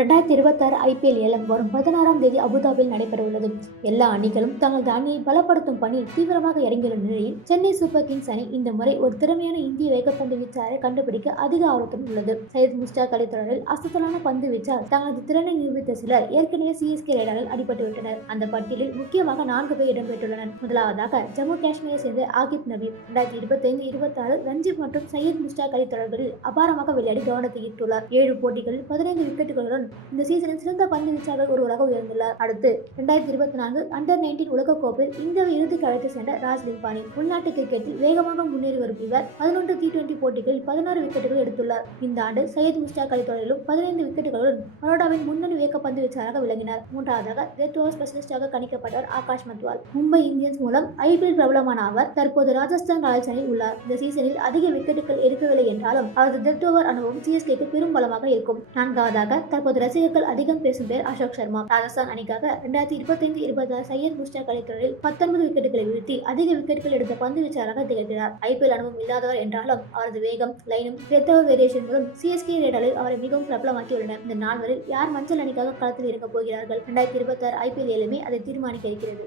2026 IPL ஏலம் வரும் 16ஆம் தேதி அபுதாபியில் நடைபெறவுள்ளது. எல்லா அணிகளும் தங்களது அணியை பலப்படுத்தும் பணியில் தீவிரமாக இறங்கியுள்ள நிலையில் சென்னை சூப்பர் கிங்ஸ் அணி இந்த முறை ஒரு திறமையான இந்திய வேகப்பந்து வீச்சாளரை கண்டுபிடிக்க அதிக ஆர்வத்துடன் உள்ளது. சையத் முஸ்டாக் அலி தொடரில் அசத்தலான பந்து வீச்சால் தங்களது திறனை நிரூபித்த சிலர் ஏற்கனவே சிஎஸ்கே ரேடாரில் அடிபட்டுவிட்டனர். அந்த பட்டியலில் முக்கியமாக 4 பேர் இடம்பெற்றுள்ளனர். முதலாவதாக ஜம்மு காஷ்மீரை சேர்ந்த ஆகிப் நபி 2025-26 ரஞ்சி மற்றும் சையத் முஸ்டாக் அலி தொடர்களில் அபாரமாக விளையாடி கவனத்தை ஈர்த்துள்ளார். 7 போட்டிகளில் 15 விக்கெட்டுகளுடன் இந்த சீசனில் சிறந்த பந்து வீச்சாளர் ஒருவராக உயர்ந்துள்ளார். அடுத்து 2024 அண்டர்-19 உலகக்கோப்பையில் இந்தியாவை இறுதிக்கு அழைத்து சென்ற ராஜ் லிம்பானி. உள்நாட்டு கிரிக்கெட்டில் வேகமாக முன்னேறி வரும் இவர் 11 T20 போட்டிகளில் 16 விக்கெட்டுகள் எடுத்துள்ளார். இந்த ஆண்டு சையத் முஸ்டாக் அலி தொடரிலும் 15 விக்கெட்டுகளுடன் பரோடாவின் முன்னணி வேகப்பந்து வீச்சாளராக விளங்கினார். மூன்றாவதாக டெத் ஓவர் ஸ்பெஷலிஸ்டாக கணிக்கப்பட்டவர் ஆகாஷ் மத்வால். மும்பை இந்தியன்ஸ் மூலம் ஐபிஎல் பிரபலமான அவர் தற்போது ராஜஸ்தான் ராயல்ஸ் அணியில் உள்ளார். இந்த சீசனில் அதிக விக்கெட்டுகள் எடுக்கவில்லை என்றாலும் அவரது டெத் ஓவர் அனுபவம் சிஎஸ்கேக்கு பெரும் பலமாக இருக்கும். நான்காவதாக தற்போது ரசிகர்கள் அதிகம் பேசும் பேர் அசோக் சர்மா. ராஜஸ்தான் அணிக்காக 2025-26 சையத் முஸ்டாக் அலி தொடரில் 19 விக்கெட்டுகளை வீழ்த்தி அதிக விக்கெட்டுகள் எடுத்த பந்து வீச்சாளராக திகழ்கிறார். ஐபிஎல் அனுபவம் இல்லாதவர் என்றாலும் அவரது வேகம், லைனும் டெத் ஓவர் வேரியேஷன் மூலம் சிஎஸ்கே ரேடாரில் அவரை மிகவும் பிரபலமாக்கியுள்ளனர். இந்த 4வரில் யார் மஞ்சள் அணிக்காக களத்தில் இறங்கப் போகிறார்கள்? 2026 ஐபிஎல் ஏலமே அதை தீர்மானிக்க இருக்கிறது.